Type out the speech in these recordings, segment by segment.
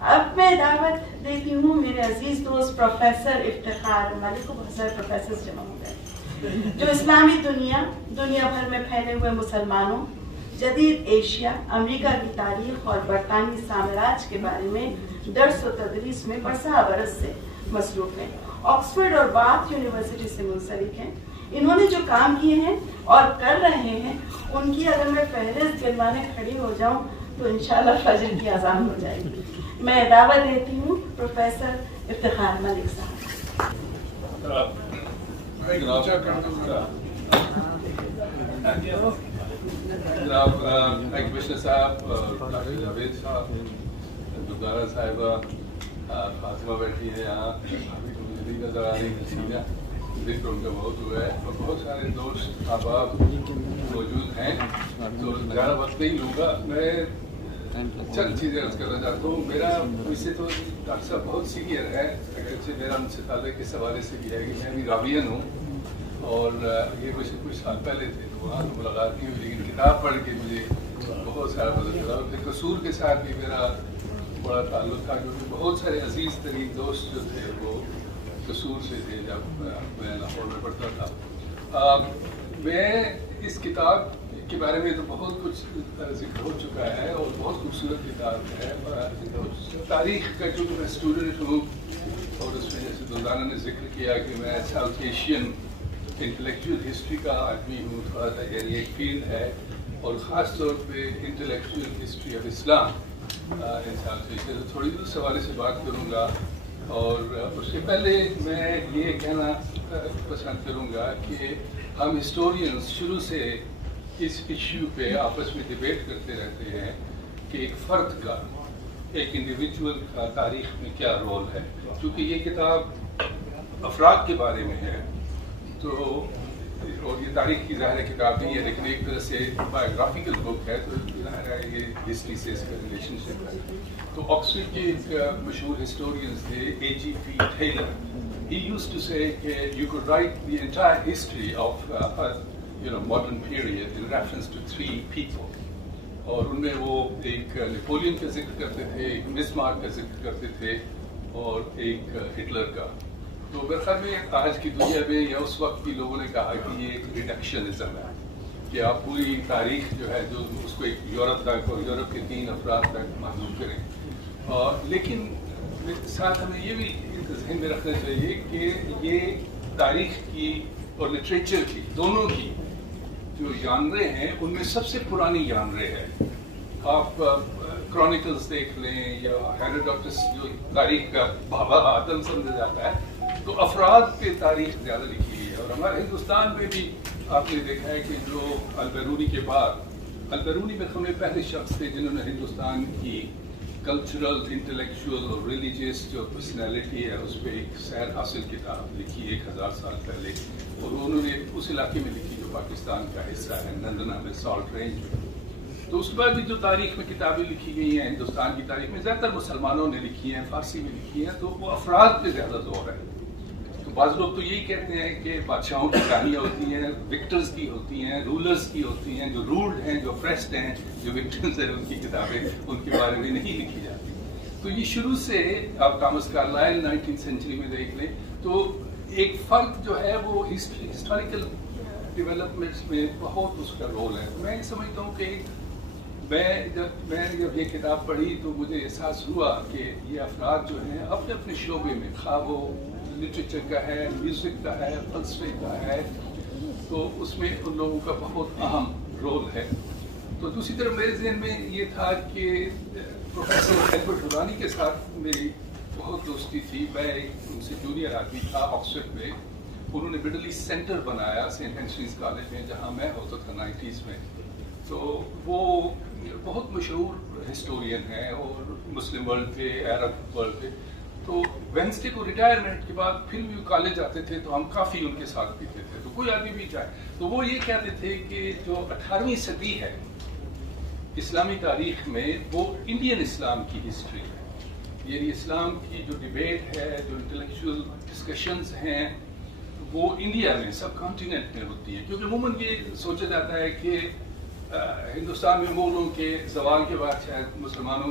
اب میں دعوت دیتی ہوں میرے عزیز دوست پروفیسر افتخار ملک کو. بہت سارے پروفیسرز جمع ہو گئے جو اسلامی دنیا بھر میں پھیلے ہوئے مسلمانوں، جدید ایشیا، امریکہ کی تاریخ اور برطانوی سامراج کے بارے میں درس و تدریس میں برسا برس سے مصروف ہیں. آکسفورڈ اور باتھ یونیورسٹی سے منسلک ہیں. انہوں نے جو کام کیے ہیں اور کر رہے ہیں ان کی اگر میں فہرست گنوانے کھڑی ہو جاؤں تو انشاءاللہ فجر کی اذان ہو جائے گی. میں دعوت دیتی ہوں پروفیسر افتخار ملک صاحب. جناب کمشنر صاحب، ڈاکٹر جاوید صاحب، دوبارہ صاحبہ، فاطمہ بیٹھی ہے یہاں، ابھی تو مجھے نہیں نظر آ رہی تھی، ذکر ان کا بہت ہوا ہے، اور بہت سارے دوست احباب موجود ہیں. تو زیادہ وقت نہیں لوں گا. میں چند چیزیں عرض کرنا چاہتا ہوں. میرا اس سے تو ڈاکٹر صاحب بہت سینئر ہے، اگرچہ میرا ان سے تعلق اس حوالے سے بھی ہے کہ میں بھی راوین ہوں، اور یہ کچھ سال پہلے تھے تو وہاں تو ملاقات نہیں ہوئی، لیکن کتاب پڑھ کے مجھے بہت سارا پتہ چلا. اور پھر قصور کے ساتھ بھی میرا بڑا تعلق تھا، کیونکہ بہت سارے عزیز ترین دوست جو تھے وہ قصور سے تھے جب میں لاہور میں پڑھتا تھا. میں اس کتاب کے بارے میں تو بہت کچھ ذکر ہو چکا ہے اور بہت خوبصورت کتاب ہے. تاریخ کا جو میں اسٹوڈنٹ ہوں، اور اس میں جیسے دوزانہ نے ذکر کیا کہ میں ساؤتھ ایشین انٹلیکچوئل ہسٹری کا آدمی ہوں، تھوڑا سا یعنی ایک فیلڈ ہے، اور خاص طور پہ intellectual history of Islam in South Asia. تو تھوڑی اس حوالے سے بات کروں گا. اور اس سے پہلے میں یہ کہنا پسند کروں گا کہ ہم ہسٹورینز شروع سے اس ایشو پہ آپس میں ڈبیٹ کرتے رہتے ہیں کہ ایک فرد کا، ایک انڈیویجول کا تاریخ میں کیا رول ہے. چونکہ یہ کتاب افراد کے بارے میں ہے تو، اور یہ تاریخ کی ظاہر کتاب نہیں ہے، لیکن ایک طرح سے بایوگرافیکل بک ہے، تو ظاہر ہے یہ ہسٹری سے اس کا ریلیشن شپ ہے. تو آکسفورڈ کے ایک مشہور ہسٹورینز تھے A.G.P. Taylor. He used to say کہ you could write the entire history of modern period in reference to 3 people. اور ان میں وہ ایک نیپولین کا ذکر کرتے تھے، ایک بسمارک کا ذکر کرتے تھے، اور ایک ہٹلر کا. تو میرے خیال میں آج کی دنیا میں یا اس وقت بھی لوگوں نے کہا کہ یہ ایک ریڈکشنزم ہے، کہ آپ پوری تاریخ جو ہے جو اس کو ایک یورپ تک اور یورپ کے 3 افراد تک محدود کریں. لیکن ساتھ ہمیں یہ بھی ذہن میں رکھنا چاہیے کہ یہ تاریخ کی اور لٹریچر کی دونوں کی جو جانرے ہیں ان میں سب سے پرانی جانرے ہے. آپ کرونیکلز دیکھ لیں یا ہیروڈوٹس جو تاریخ کا بابا آدم سمجھا جاتا ہے، تو افراد پہ تاریخ زیادہ لکھی ہوئی ہے. اور ہمارے ہندوستان میں بھی آپ نے دیکھا ہے کہ جو البیرونی کے بعد، البیرونی میں ہمیں پہلے شخص تھے جنہوں نے ہندوستان کی کلچرل، انٹلیکچوئل اور ریلیجیس جو پرسنالٹی ہے اس پہ ایک سیر حاصل کتاب لکھی 1000 سال پہلے، اور انہوں نے اس علاقے میں لکھی جو پاکستان کا حصہ ہے، نندنا میں، سالٹ رینج میں. تو اس کے بعد بھی جو تاریخ میں کتابیں لکھی گئی ہیں ہندوستان کی تاریخ میں، زیادہ تر مسلمانوں نے لکھی ہیں، فارسی میں لکھی ہیں، تو وہ افراد پہ زیادہ زور ہے. تو بعض لوگ تو یہی کہتے ہیں کہ بادشاہوں کی کہانیاں ہوتی ہیں، وکٹرز کی ہوتی ہیں، رولرز کی ہوتی ہیں، جو رولڈ ہیں، جو پریسڈ ہیں، جو وکٹرز ہیں ان کی کتابیں ان کے بارے میں نہیں لکھی جاتی. تو یہ شروع سے آپ تامس کارلائل 19th سینچری میں دیکھ لیں تو ایک فرد جو ہے وہ ہسٹوریکل ڈیولپمنٹس میں بہت اس کا رول ہے. میں سمجھتا ہوں کہ میں جب یہ کتاب پڑھی تو مجھے احساس ہوا کہ یہ افراد جو ہیں اپنے اپنے شعبے میں، خواہ وہ لٹریچر کا ہے، میوزک کا ہے، فلسفے کا ہے، تو اس میں ان لوگوں کا بہت اہم رول ہے. تو دوسری طرف میرے ذہن میں یہ تھا کہ پروفیسر ایڈورڈ ہورانی کے ساتھ میری بہت دوستی تھی. میں ان سے جونیئر آدمی تھا آکسفورڈ میں. انہوں نے مڈل ایسٹ سینٹر بنایا سینٹ ہینریز کالج میں جہاں میں ہوتا تھا 90s میں. تو وہ بہت مشہور ہسٹورین ہیں اور مسلم ورلڈ تھے، عرب ورلڈ تھے. تو وینسڈے کو ریٹائرمنٹ کے بعد پھر بھی کالج آتے تھے تو ہم کافی ان کے ساتھ پیتے تھے. تو کوئی آدمی بھی چاہے تو وہ یہ کہتے تھے کہ جو 18ویں صدی ہے اسلامی تاریخ میں وہ انڈین اسلام کی ہسٹری ہے. یعنی اسلام کی جو ڈیبیٹ ہے، جو انٹلیکچوئل ڈسکشنز ہیں، وہ انڈیا میں، سب کانٹیننٹ میں ہوتی ہیں. کیونکہ عموماً یہ سوچا جاتا ہے کہ ہندوستان میں مغلوں کے زوال کے بعد شاید مسلمانوں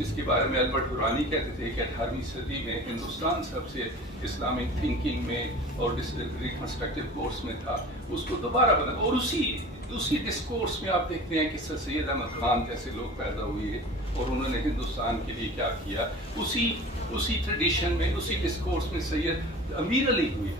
جس کے بارے میں البرٹ حرانی کہتے تھے کہ 18ویں صدی میں ہندوستان سب سے اسلامک تھنکنگ میں اور ریکنسٹرکٹیو کورس میں تھا، اس کو دوبارہ بنا، اور اسی ڈسکورس میں آپ دیکھتے ہیں کہ سر سید احمد خان جیسے لوگ پیدا ہوئے اور انہوں نے ہندوستان کے لیے کیا کیا، اسی ٹریڈیشن میں، اسی ڈسکورس میں سید امیر علی ہوئے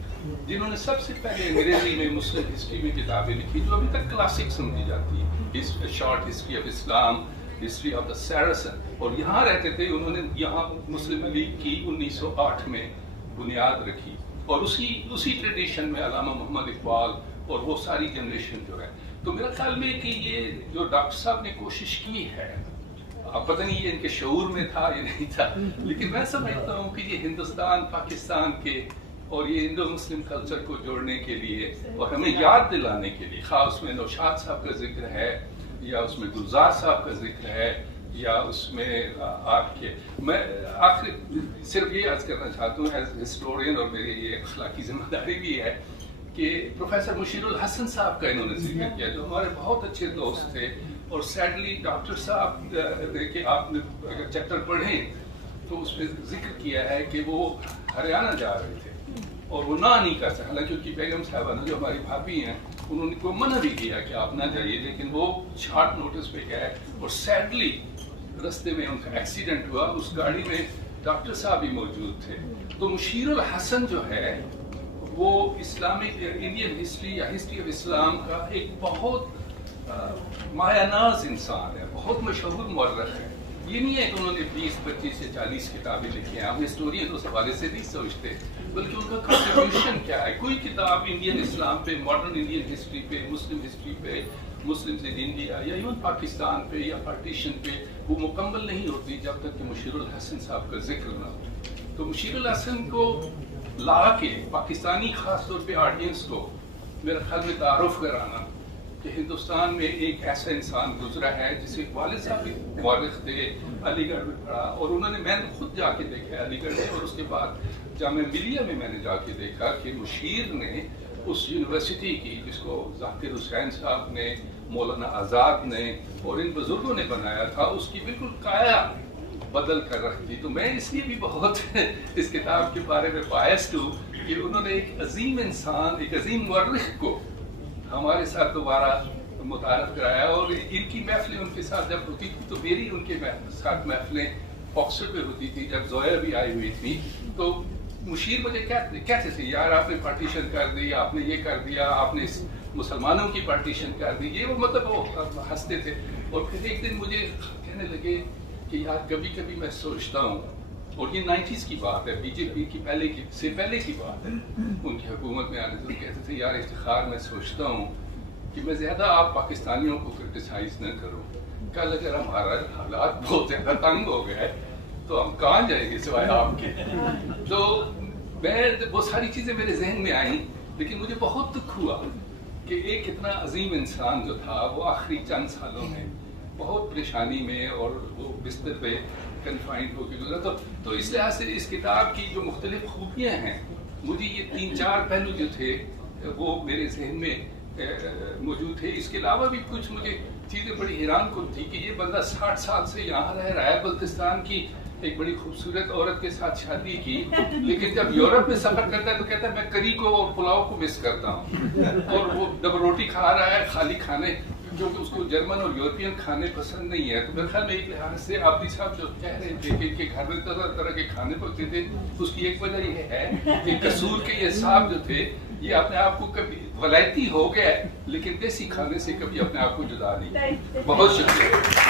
جنہوں نے سب سے پہلے انگریزی میں مسلم ہسٹری میں کتابیں لکھی جو ابھی تک کلاسک سمجھی جاتی ہے، short history of Islam, history of the Saracens, اور یہاں رہتے تھے، انہوں نے یہاں مسلم لیگ کی 1908 میں بنیاد رکھی، اور اسی ٹریڈیشن میں علامہ محمد اقبال اور وہ ساری جنریشن جو ہے، تو میرا خیال میں کہ یہ جو ڈاکٹر صاحب نے کوشش کی ہے، پتہ نہیں یہ ان کے شعور میں تھا یا نہیں تھا، لیکن میں سمجھتا ہوں کہ یہ ہندوستان پاکستان کے اور یہ انڈو مسلم کلچر کو جوڑنے کے لیے اور ہمیں یاد دلانے کے لیے، خاص اس میں نوشاد صاحب کا ذکر ہے یا اس میں گلزار صاحب کا ذکر ہے یا اس میں آپ کے، میں آخر صرف یہ عرض کرنا چاہتا ہوں ایز ہسٹورین، اور میری یہ اخلاقی ذمہ داری بھی ہے کہ پروفیسر مشیر الحسن صاحب کا انہوں نے ذکر کیا جو ہمارے بہت اچھے دوست تھے، اور سیڈلی ڈاکٹر صاحب کہ آپ نے اگر چیپٹر پڑھیں تو اس میں ذکر کیا ہے کہ وہ ہریانہ جا رہے تھے اور وہ نہ نہیں کر سکے، حالانکہ ان کی بیگم صاحبہ نے جو ہماری بھابھی ہیں انہوں نے کو منع بھی کیا کہ آپ نہ جائیے، لیکن وہ شارٹ نوٹس پہ گئے اور سیڈلی رستے میں ان کا ایکسیڈنٹ ہوا، اس گاڑی میں ڈاکٹر صاحب بھی موجود تھے۔ تو مشیر الحسن جو ہے وہ اسلامک انڈین ہسٹری یا ہسٹری آف اسلام کا ایک بہت مایہ ناز انسان ہے، بہت مشہور مورخ ہے۔ یہ نہیں ہے کہ انہوں نے 20 25 یا 40 کتابیں لکھی ہیں، ہم ہسٹورین اس حوالے سے نہیں سوچتے، بلکہ ان کا کنٹریبیوشن کیا ہے۔ کوئی کتاب انڈین اسلام پہ، ماڈرن انڈین ہسٹری پہ، مسلم ہسٹری پہ، مسلمز ان انڈیا یا ایون پاکستان پہ یا پارٹیشن پہ وہ مکمل نہیں ہوتی جب تک کہ مشیر الحسن صاحب کا ذکر نہ ہو۔ تو مشیر الحسن کو لا کے پاکستانی خاص طور پہ آڈینس کو میرے خیال میں تعارف کرانا کہ ہندوستان میں ایک ایسا انسان گزرا ہے جسے والد صاحب بھی مورخ تھے، علی گڑھ میں پڑھا، اور انہوں نے، میں نے خود جا کے دیکھا علی گڑھ میں، اور اس کے بعد جامعہ ملیہ میں نے جا کے دیکھا کہ مشیر نے اس یونیورسٹی کی جس کو ذاکر حسین صاحب نے، مولانا آزاد نے اور ان بزرگوں نے بنایا تھا، اس کی بالکل کایا بدل کر رکھ دی۔ تو میں اس لیے بھی بہت اس کتاب کے بارے میں باعث ہوں کہ انہوں نے ایک عظیم انسان، ایک عظیم مورخ کو ہمارے ساتھ دوبارہ متعارف کرایا، اور ان کی محفلیں ان کے ساتھ جب ہوتی تھی تو میری ان کے ساتھ محفلیں آکسفورڈ پہ ہوتی تھی، جب زویا بھی آئی ہوئی تھی تو مشیر مجھے کہتے تھے یار آپ نے پارٹیشن کر دی، آپ نے یہ کر دیا، آپ نے مسلمانوں کی پارٹیشن کر دی، یہ وہ مطلب وہ ہنستے تھے۔ اور پھر ایک دن مجھے کہنے لگے کہ یار کبھی کبھی میں سوچتا ہوں، اور یہ 90s کی بات ہے، بی جے پی کی پہلے کی بات ہے، ان کی حکومت میں آنے سے کہتے تھے یار افتخار میں سوچتا ہوں کہ میں زیادہ آپ پاکستانیوں کو کرٹیسائز نہ کروں، کل اگر ہمارا حالات بہت زیادہ تنگ ہو گئے تو ہم کہاں جائیں گے سوائے آپ کے۔ تو میں وہ ساری چیزیں میرے ذہن میں آئیں، لیکن مجھے بہت دکھ ہوا کہ ایک اتنا عظیم انسان جو تھا وہ آخری چند سالوں میں بہت پریشانی میں اور وہ بستر پہ کنفائنڈ ہو کے گزرا۔ تو اس لحاظ سے اس کتاب کی جو مختلف خوبیاں ہیں، مجھے یہ 3-4 پہلو جو تھے وہ میرے ذہن میں موجود تھے۔ اس کے علاوہ بھی کچھ مجھے چیزیں بڑی حیران کن تھی کہ یہ بندہ 60 سال سے یہاں رہ رہا ہے، بلتستان کی ایک بڑی خوبصورت عورت کے ساتھ شادی کی، لیکن جب یورپ میں سفر کرتا ہے تو کہتا ہے میں کری کو اور پلاؤ کو مس کرتا ہوں، اور وہ ڈبل روٹی کھا رہا ہے خالی کھانے، کیونکہ اس کو جرمن اور یورپین کھانے پسند نہیں ہے۔ تو میرے خیال میں ایک لحاظ سے عابدی صاحب جو کہہ رہے تھے کہ ان کے گھر میں طرح طرح کے کھانے پکتے تھے، اس کی ایک وجہ یہ ہے کہ قصور کے یہ صاحب جو تھے یہ اپنے آپ کو کبھی ولایتی ہو گیا لیکن دیسی کھانے سے کبھی اپنے آپ کو جدا نہیں۔ بہت شکریہ۔